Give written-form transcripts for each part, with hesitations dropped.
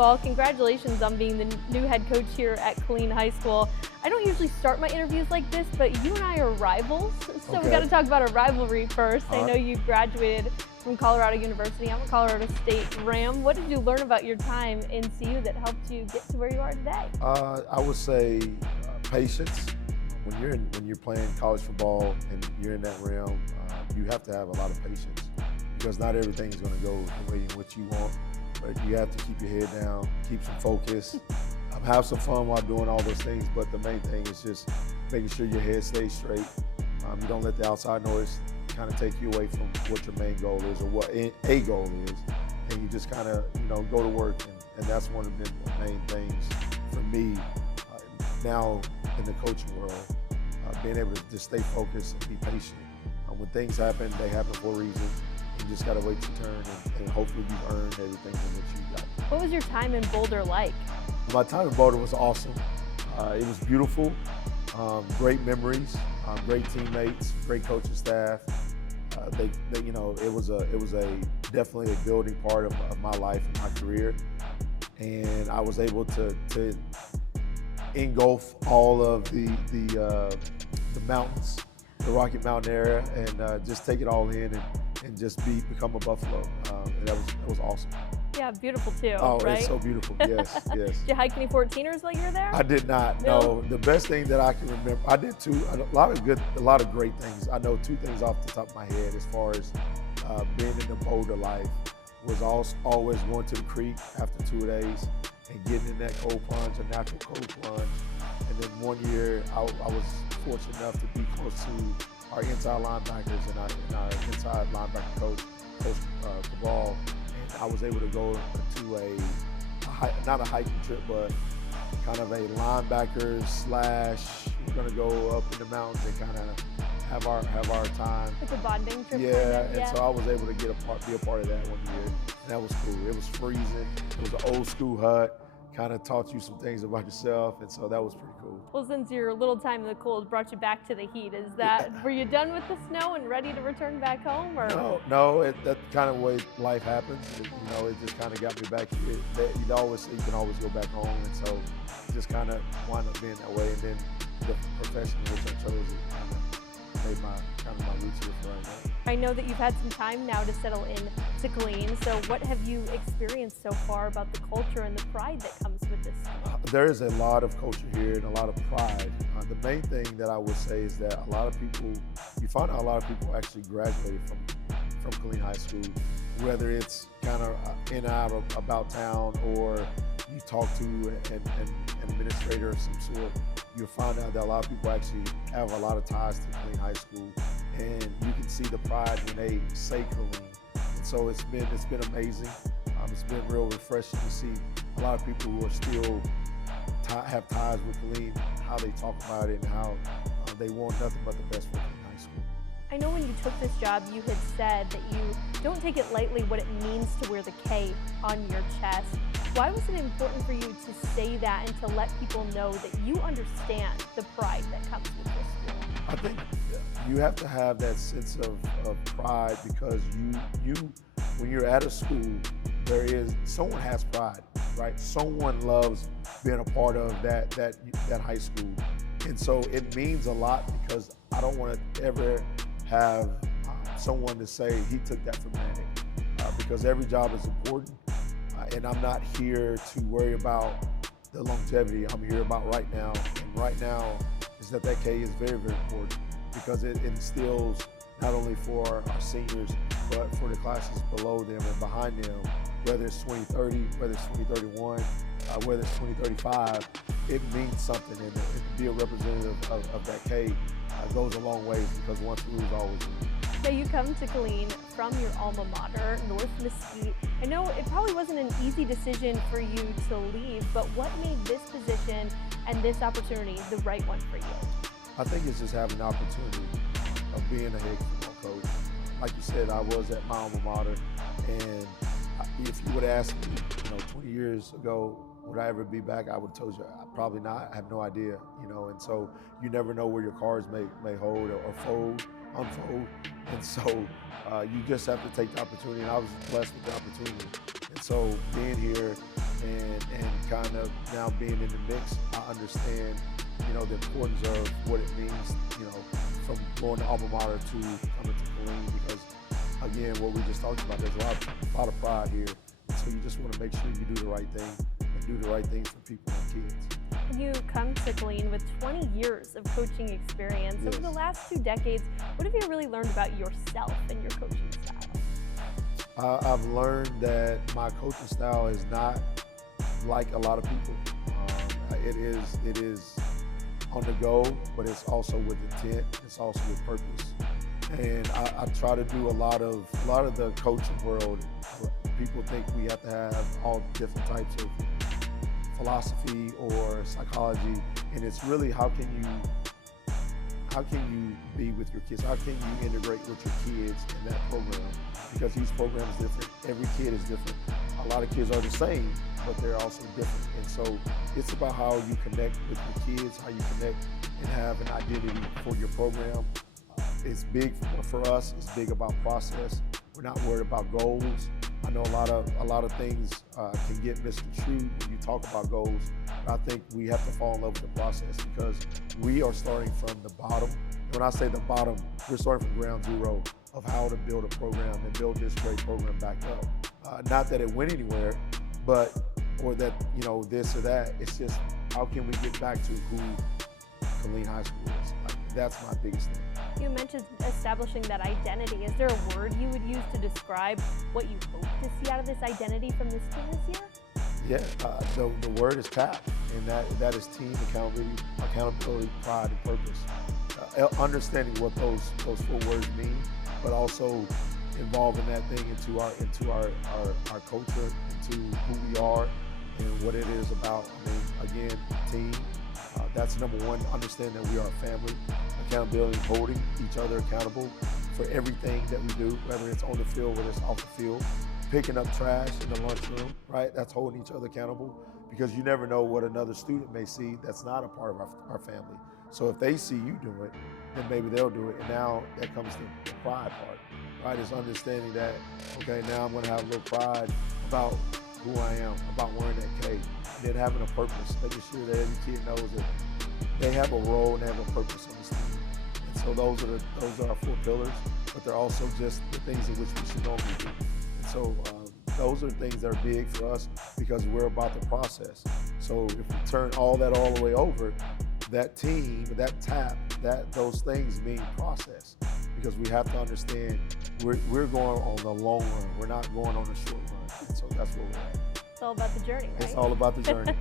all, congratulations on being the new head coach here at Killeen High School. I don't usually start my interviews like this, but you and I are rivals, so we got to talk about a rivalry first. I know you graduated from Colorado University. I'm a Colorado State Ram. What did you learn about your time in CU that helped you get to where you are today? I would say patience. When you're playing college football and you're in that realm, you have to have a lot of patience because not everything is going to go the way in which you want. But you have to keep your head down, keep some focus, have some fun while doing all those things. But the main thing is just making sure your head stays straight. You don't let the outside noise kind of take you away from what your main goal is or what a goal is. And you just kind of, go to work. And that's one of the main things for me now in the coaching world, being able to just stay focused and be patient. When things happen, they happen for a reason. You just gotta wait your turn and hopefully you've earned everything that you got. What was your time in Boulder like? My time in Boulder was awesome. It was beautiful, great memories, great teammates, great coaching staff. It was definitely a building part of my life and my career. And I was able to engulf all of the mountains, the Rocky Mountain area, and just take it all in and just become a Buffalo. And that was awesome. Yeah, beautiful too, right? It's so beautiful, yes, yes. Did you hike any 14ers while you were there? I did not, no. The best thing that I can remember, I did a lot of great things. I know two things off the top of my head as far as being in the Boulder life was always going to the creek after 2 days and getting in that cold plunge, a natural cold plunge. And then one year, I was fortunate enough to be close to our inside linebackers and our inside linebacker coach Cabral. And I was able to go to not a hiking trip, but kind of a linebacker / we're gonna go up in the mountains and kind of have our time. Like a bonding trip. Yeah, and so I was able to be a part of that one year. And that was cool. It was freezing. It was an old school hut. Kind of taught you some things about yourself, and so that was pretty cool. Well, since your little time in the cold brought you back to the heat, were you done with the snow and ready to return back home? Or? No, that's kind of the way life happens. It just kind of got me back. You can always go back home, and so it just kind of wound up being that way. And then the profession which I chose kind of made my roots here for right now. I know that you've had some time now to settle in to Killeen, so what have you experienced so far about the culture and the pride that comes with this school? There is a lot of culture here and a lot of pride. The main thing that I would say is that you find out a lot of people actually graduated from Killeen High School, whether it's kind of in and out about town or you talk to an administrator of some sort, you'll find out that a lot of people actually have a lot of ties to Killeen High School. And you can see the pride when they say Killeen. And so it's been amazing. It's been real refreshing to see a lot of people who are still have ties with Killeen, how they talk about it and how they want nothing but the best for Killeen High School. I know when you took this job, you had said that you don't take it lightly what it means to wear the K on your chest. Why was it important for you to say that and to let people know that you understand the pride that comes with this school? I think you have to have that sense of pride because when you're at a school, someone has pride, right? Someone loves being a part of that high school. And so it means a lot because I don't want to ever have someone to say he took that for granted because every job is important. And I'm not here to worry about the longevity. I'm here about right now. And right now is that K is very, very important because it instills not only for our seniors, but for the classes below them and behind them, whether it's 2030, whether it's 2031, whether it's 2035, it means something. And to be a representative of that K goes a long way because once we lose, always lose. So you come to Killeen from your alma mater, North Mesquite. I know it probably wasn't an easy decision for you to leave, but what made this position and this opportunity the right one for you? I think it's just having the opportunity of being a head football coach. Like you said, I was at my alma mater, and if you would ask me, 20 years ago, would I ever be back? I would have told you, probably not. I have no idea, and so you never know where your cards may hold or fold, unfold. And so you just have to take the opportunity, and I was blessed with the opportunity. And so being here, and kind of now being in the mix, I understand, the importance of what it means, from going to alma mater to coming to Killeen, because again, what we just talked about, there's a lot of pride here. So you just want to make sure you do the right thing and do the right things for people and kids. You come to Killeen with 20 years of coaching experience. Yes. Over the last 2 decades, what have you really learned about yourself and your coaching style? I've learned that my coaching style is not like a lot of people. It is on the go, but it's also with intent. It's also with purpose. And I try to do a lot of the coaching world. People think we have to have all different types of philosophy or psychology, and it's really how can you be with your kids? How can you integrate with your kids in that program? Because each program is different. Every kid is different. A lot of kids are the same, but they're also different. And so it's about how you connect with your kids, how you connect and have an identity for your program. It's big for us. It's big about process. We're not worried about goals. I know a lot of things can get misconstrued when you talk about goals, but I think we have to fall in love with the process, because we are starting from the bottom. And when I say the bottom, we're starting from ground zero of how to build a program and build this great program back up. Not that it went anywhere, or that this or that. It's just how can we get back to who Killeen High School is? That's my biggest thing. You mentioned establishing that identity. Is there a word you would use to describe what you hope to see out of this identity from this team this year? Yeah, the word is TAP, and that is team accountability, pride, and purpose. Understanding what those 4 words mean, but also involving that thing into our culture, into who we are, and what it is about. Again, team. That's number one. Understand that we are a family. Accountability, holding each other accountable for everything that we do, whether it's on the field, whether it's off the field. Picking up trash in the lunchroom, right? That's holding each other accountable, because you never know what another student may see that's not a part of our family. So if they see you do it, then maybe they'll do it. And now that comes to the pride part, right? It's understanding that, okay, now I'm going to have a little pride about who I am, about wearing that K, and then having a purpose, making sure that every kid knows that they have a role and they have a purpose on this team. And so those are our 4 pillars, but they're also just the things in which we should normally do. And so those are things that are big for us, because we're about the process. So if we turn all the way over, that team, that TAP, those things mean process, because we have to understand we're going on the long run. We're not going on the short run. And so that's where we're at. It's all about the journey, right? It's all about the journey.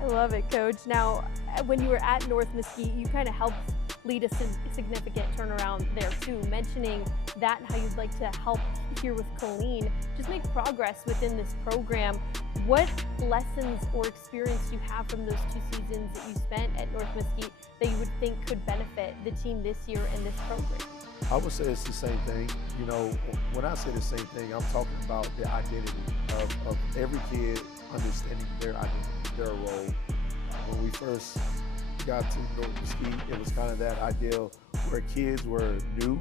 I love it, Coach. Now, when you were at North Mesquite, you kind of helped lead a significant turnaround there too, mentioning that and how you'd like to help here with Killeen just make progress within this program. What lessons or experience do you have from those 2 seasons that you spent at North Mesquite that you would think could benefit the team this year and this program? I would say it's the same thing. When I say the same thing, I'm talking about the identity of every kid understanding their identity, their role. When we first got to North Mesquite, it was kind of that ideal where kids were new.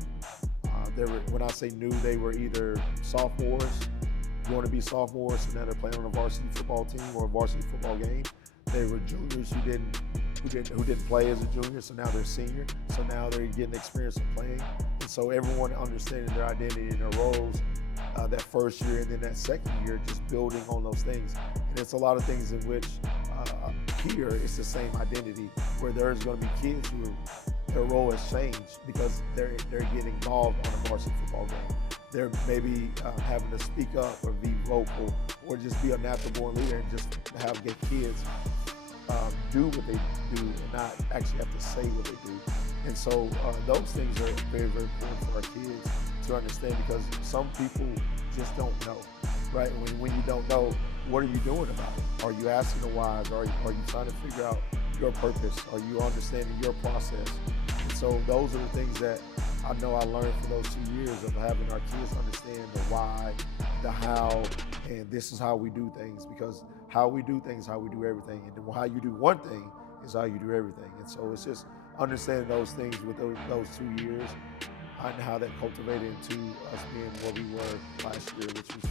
When I say new, they were either sophomores, going to be sophomores, so now they're playing on a varsity football team or a varsity football game. They were juniors who didn't play as a junior, so now they're senior. So now they're getting experience of playing. And so everyone understanding their identity and their roles that first year, and then that second year, just building on those things. And it's a lot of things in which here it's the same identity, where there's going to be kids who their role has changed because they're getting involved on a varsity football game. They're maybe having to speak up or be vocal or just be a natural born leader and just get kids do what they do and not actually have to say what they do. And so those things are very, very important for our kids to understand, because some people just don't know, right? When you don't know, what are you doing about it? Are you asking the whys? Are you trying to figure out your purpose? Are you understanding your process? And so those are the things that I know I learned from those 2 years of having our kids understand the why, the how, and this is how we do things, because how we do things is how we do everything. And then how you do one thing is how you do everything. And so it's just understanding those things with those 2 years and how that cultivated into us being where we were last year, which was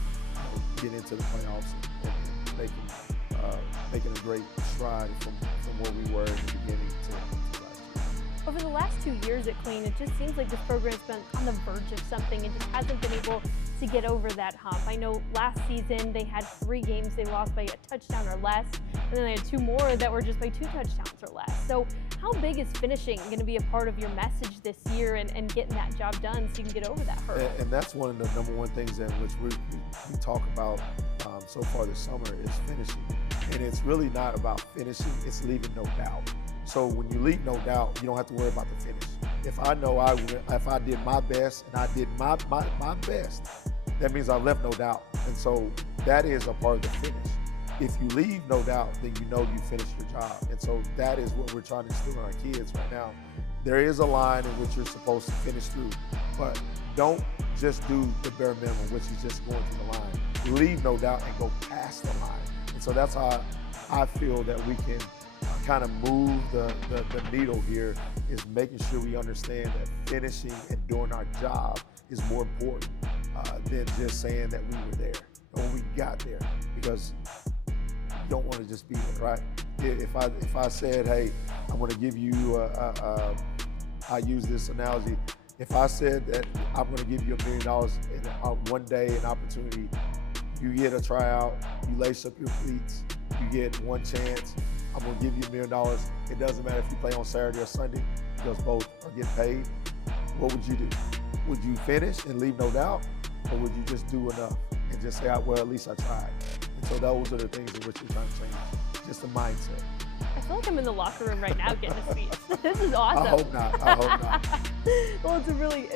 getting into the playoffs and making a great stride from where we were in the beginning to last year. Over the last 2 years at Killeen, it just seems like this program's been on the verge of something and just hasn't been able to get over that hump. I know last season they had 3 games they lost by a touchdown or less, and then they had 2 more that were just by 2 touchdowns or less. So how big is finishing going to be a part of your message this year and getting that job done so you can get over that hurdle? And that's one of the number one things in which we talk about so far this summer is finishing. And it's really not about finishing, it's leaving no doubt. So when you leave no doubt, you don't have to worry about the finish. If I know if I did my best and I did my best, that means I left no doubt. And so that is a part of the finish. If you leave no doubt, then you know you finished your job. And so that is what we're trying to instill in our kids right now. There is a line in which you're supposed to finish through, but don't just do the bare minimum, which is just going through the line. Leave no doubt and go past the line. And so that's how I feel that we can kind of move the needle here, is making sure we understand that finishing and doing our job is more important than just saying that we were there or we got there, because you don't want to just be there, right? If I said, hey, I'm going to give you, I use this analogy. If I said that I'm going to give you $1 million in one day, an opportunity, you get a tryout, you lace up your cleats, you get one chance, I'm going to give you $1 million. It doesn't matter if you play on Saturday or Sunday, because both are getting paid. What would you do? Would you finish and leave no doubt? Or would you just do enough and just say, well, at least I tried? And so those are the things in which we're trying to change, just the mindset. I feel like I'm in the locker room right now getting a speech. This is awesome. I hope not. Well, it's really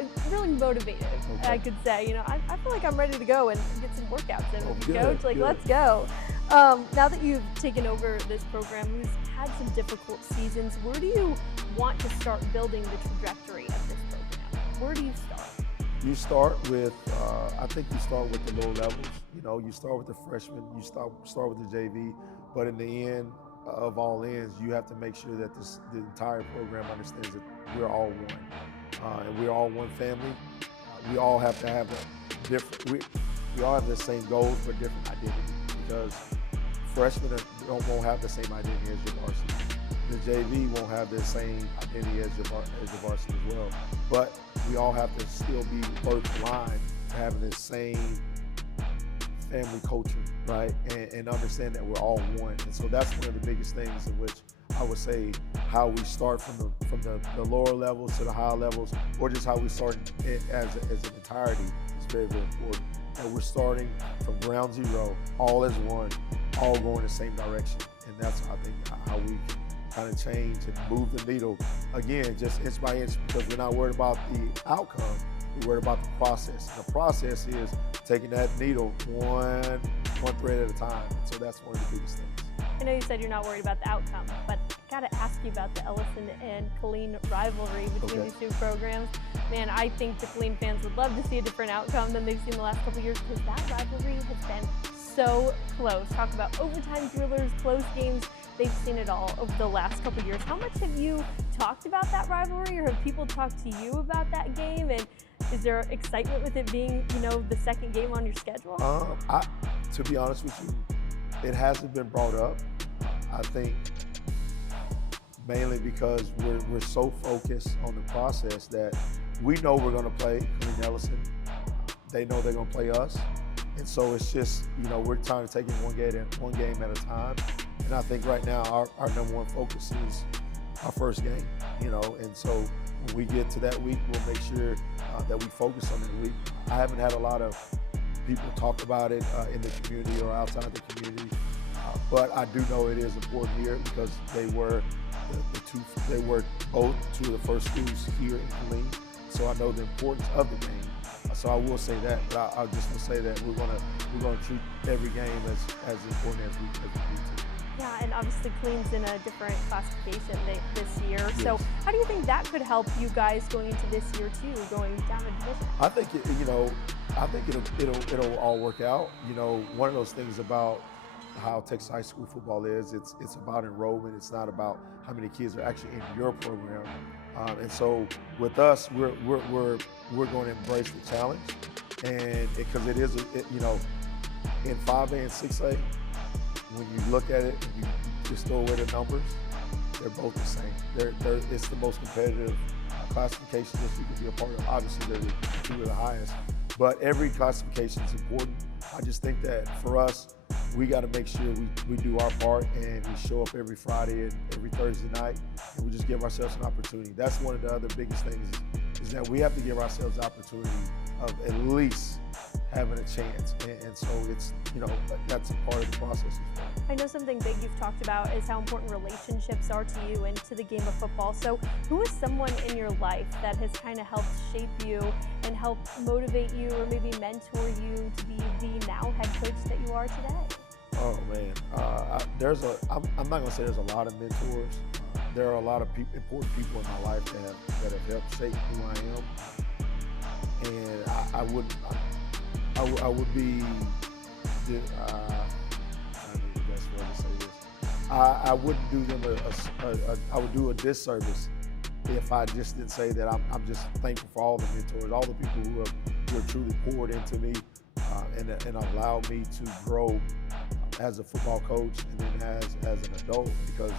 motivating, okay. I could say. You know, I feel like I'm ready to go and get some workouts in with you, Coach. Like, let's go. Now that you've taken over this program, who's had some difficult seasons, where do you want to start building the trajectory of this program? Where do you start? You start with, I think you start with the lower levels. You know, you start with the freshmen, you start with the JV, but in the end of all ends, you have to make sure that the entire program understands that we're all one, and we're all one family. We all have to have a different, we all have the same goals but different identity, because freshmen won't have the same identity as your varsity. The JV won't have the same identity as your varsity as well. But we all have to still be first line, having the same family culture, right? And understand that we're all one. And so that's one of the biggest things in which I would say how we start from the lower levels to the higher levels, or just how we start it as an entirety is very, very important. And we're starting from ground zero, all as one, all going the same direction. And that's, I think, how we can kind of change and move the needle, again, just inch by inch, because we're not worried about the outcome, we're worried about the process. The process is taking that needle one thread at a time. So that's one of the biggest things. I know you said you're not worried about the outcome, but I gotta ask you about the Ellison and Killeen rivalry between these two programs. Man, I think the Killeen fans would love to see a different outcome than they've seen the last couple years, because that rivalry has been so close. Talk about overtime thrillers, close games. They've seen it all over the last couple years. How much have you talked about that rivalry, or have people talked to you about that game? And is there excitement with it being, you know, the second game on your schedule? To be honest with you, it hasn't been brought up. I think mainly because we're so focused on the process that we know we're going to play Killeen Ellison. They know they're going to play us. And so it's just, you know, we're trying to take it one game at a time. And I think right now our number one focus is our first game, you know. And so when we get to that week, we'll make sure that we focus on that week. I haven't had a lot of people talk about it in the community or outside the community, but I do know it is important here, because they were both two of the first schools here in Killeen. So I know the importance of the game. So I will say that, but I just want to say that we're gonna treat every game as important as we need to. Yeah, and obviously Killeen's in a different classification this year. Yes. So how do you think that could help you guys going into this year too, going down a division? I think it'll all work out. You know, one of those things about how Texas high school football is, it's about enrollment. It's not about how many kids are actually in your program. And so with us, we're going to embrace the challenge, and because it is, you know, in 5A and 6A, when you look at it and you just throw away the numbers, they're both the same. It's the most competitive classification that you can be a part of. Obviously, they're the two of the highest, but every classification is important. I just think that for us, we got to make sure we do our part and we show up every Friday and every Thursday night, and we just give ourselves an opportunity. That's one of the other biggest things is that we have to give ourselves the opportunity of at least having a chance. And so it's, that's a part of the process as well. I know something big you've talked about is how important relationships are to you and to the game of football. So who is someone in your life that has kind of helped shape you and help motivate you or maybe mentor you to be the now head coach that you are today? Oh man, I'm not gonna say there's a lot of mentors. There are a lot of important people in my life that have helped shape who I am. And I would be, I don't know the best way to say this. I wouldn't do them I would do a disservice if I just didn't say that I'm just thankful for all the mentors, all the people who have truly poured into me and allowed me to grow as a football coach and then as an adult, because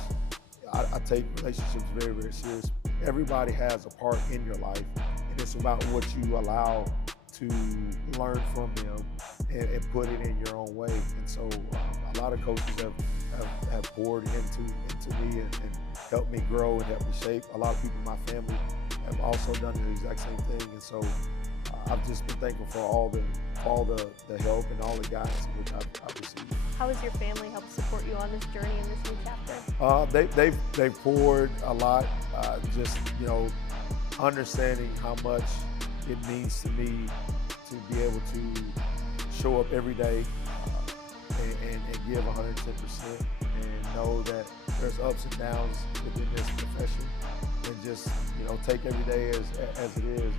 I take relationships very, very serious. Everybody has a part in your life, and it's about what you allow to learn from them and put it in your own way. And so a lot of coaches have poured into me and helped me grow and helped me shape. A lot of people in my family have also done the exact same thing. And so I've just been thankful for all the help and all the guidance which I've received. How has your family helped support you on this journey in this new chapter? They've poured a lot, just understanding how much it means to me to be able to show up every day and give 110% and know that there's ups and downs within this profession, and just take every day as it is.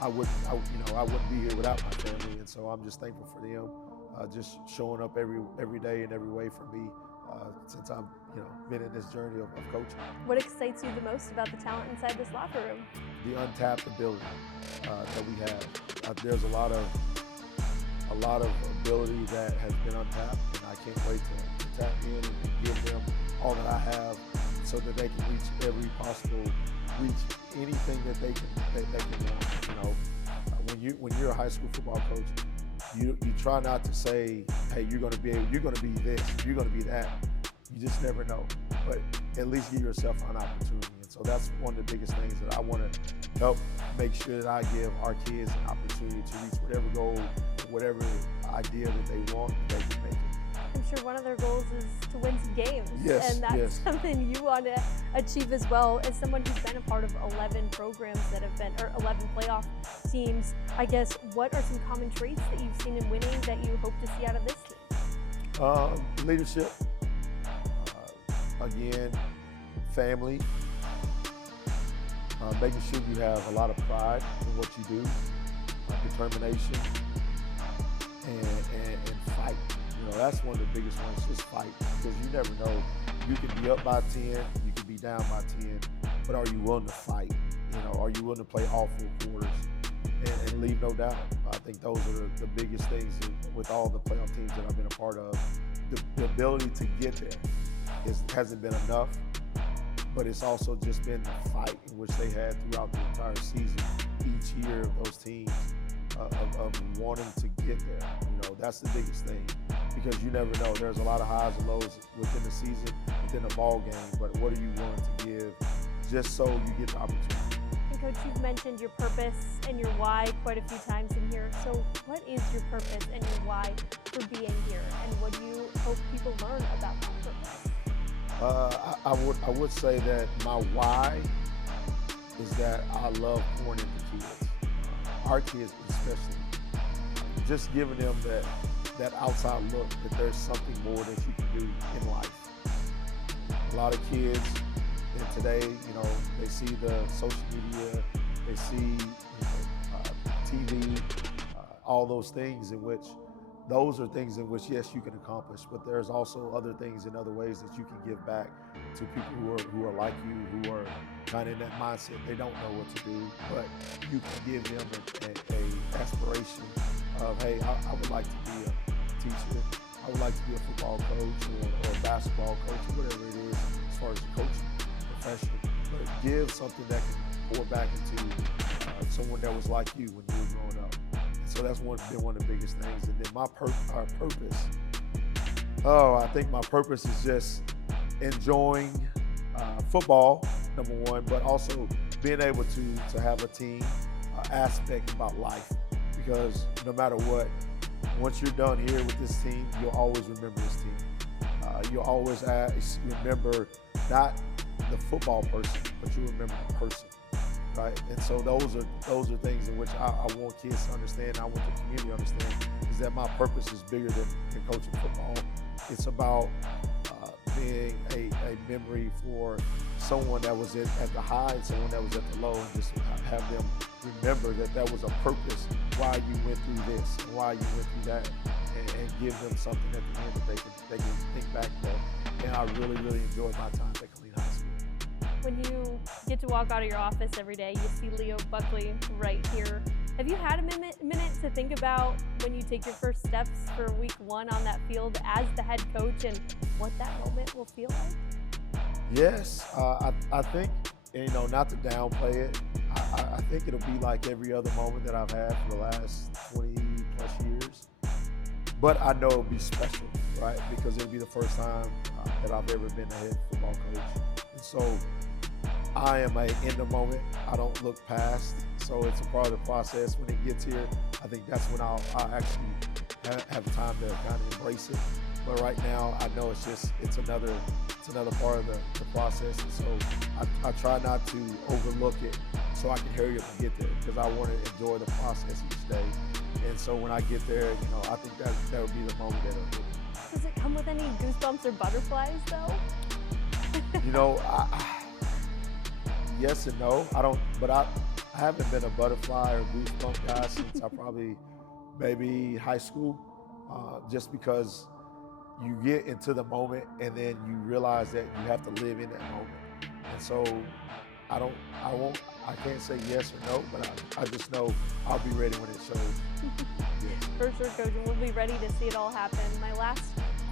I wouldn't be here without my family, and so I'm just thankful for them. Just showing up every day in every way for me since I've been in this journey of coaching. What excites you the most about the talent inside this locker room? The untapped ability that we have. There's a lot of ability that has been untapped, and I can't wait to tap in and give them all that I have, so that they can reach anything that they can want. When you're a high school football coach, you try not to say, hey, you're going to be this, you're going to be that. You just never know. But at least give yourself an opportunity. And so that's one of the biggest things that I want to help make sure that I give our kids an opportunity to reach whatever goal, whatever idea that they want, they can make it. I'm sure one of their goals is to win some games. Yes, and that's something you want to achieve as well. As someone who's been a part of 11 programs that have been, or 11 playoff teams, I guess, what are some common traits that you've seen in winning that you hope to see out of this team? Leadership, again, family, making sure you have a lot of pride in what you do, determination, and fight. That's one of the biggest ones, just fight, because you never know. You can be up by 10, you can be down by 10, but are you willing to fight? Are you willing to play all 4 quarters and leave no doubt? I think those are the biggest things with all the playoff teams that I've been a part of. The ability to get there hasn't been enough, but it's also just been the fight in which they had throughout the entire season, each year of those teams, of wanting to get there. That's the biggest thing, because you never know. There's a lot of highs and lows within the season, within the ball game, but what are you willing to give just so you get the opportunity? And Coach, you've mentioned your purpose and your why quite a few times in here. So what is your purpose and your why for being here, and what do you hope people learn about that purpose? I would say that my why is that I love pouring into kids, our kids especially. Just giving them that outside look, that there's something more that you can do in life. A lot of kids today, they see the social media, they see TV, all those things those are things in which, yes, you can accomplish, but there's also other things in other ways that you can give back to people who are like you, who are kind of in that mindset. They don't know what to do, but you can give them a aspiration of, hey, I would like to be a teacher. I would like to be a football coach or a basketball coach or whatever it is as far as the coaching profession. But give something that can pour back into someone that was like you when you were growing up. So that's been one of the biggest things. And then our purpose. Oh, I think my purpose is just enjoying football, number one, but also being able to have a team aspect about life. Because no matter what, once you're done here with this team, you'll always remember this team. You'll always remember not the football person, but you remember the person, right? And so those are things in which I want kids to understand. I want the community to understand is that my purpose is bigger than coaching football. It's about being a memory for someone that was at the high and someone that was at the low, and just have them remember that was a purpose why you went through this and why you went through that, and give them something at the end that they can think back to. And I really, really enjoyed my time at Killeen High School. When you get to walk out of your office every day, you see Leo Buckley right here. Have you had a minute to think about when you take your first steps for week 1 on that field as the head coach and what that moment will feel like? Yes, I think, not to downplay it, I think it'll be like every other moment that I've had for the last 20 plus years. But I know it'll be special, right? Because it'll be the first time that I've ever been a head football coach. And so I am in the moment. I don't look past. So it's a part of the process. When it gets here, I think that's when I'll actually have time to kind of embrace it. But right now, I know it's another part of the process. And so I try not to overlook it so I can hurry up and get there, because I want to enjoy the process each day. And so when I get there, I think that would be the moment that'll hit. Does it come with any goosebumps or butterflies though? Yes and no. I haven't been a butterfly or goosebump guy since I probably maybe high school, just because you get into the moment and then you realize that you have to live in that moment. And so I can't say yes or no, but I just know I'll be ready when it shows. Yes. For sure, Coach, and we'll be ready to see it all happen. My last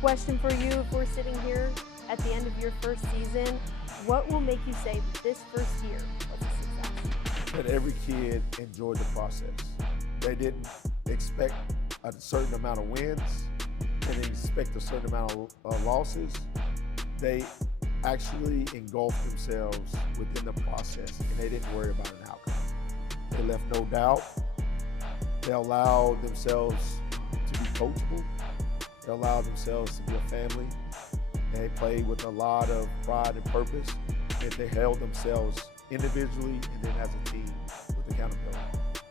question for you, if we're sitting here at the end of your first season, what will make you say this first year was a success? That every kid enjoyed the process. They didn't expect a certain amount of wins. They didn't expect a certain amount of losses. They actually engulfed themselves within the process, and they didn't worry about an outcome. They left no doubt. They allowed themselves to be coachable. They allowed themselves to be a family. They played with a lot of pride and purpose, and they held themselves individually and then as a team with accountability.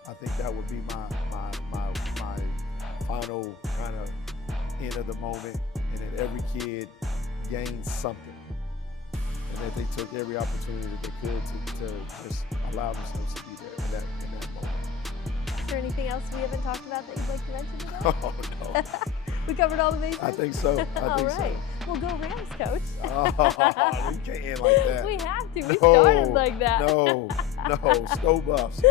I think that would be my final kind of end of the moment, and that every kid gained something, and that they took every opportunity that they could to just allow themselves to be there in that moment. Is there anything else we haven't talked about that you'd like to mention today? Oh, no. We covered all the bases? I think so. All right. Well, go Rams, Coach. Oh, we can't end like that. We have to. We started like that. No. Go Buffs.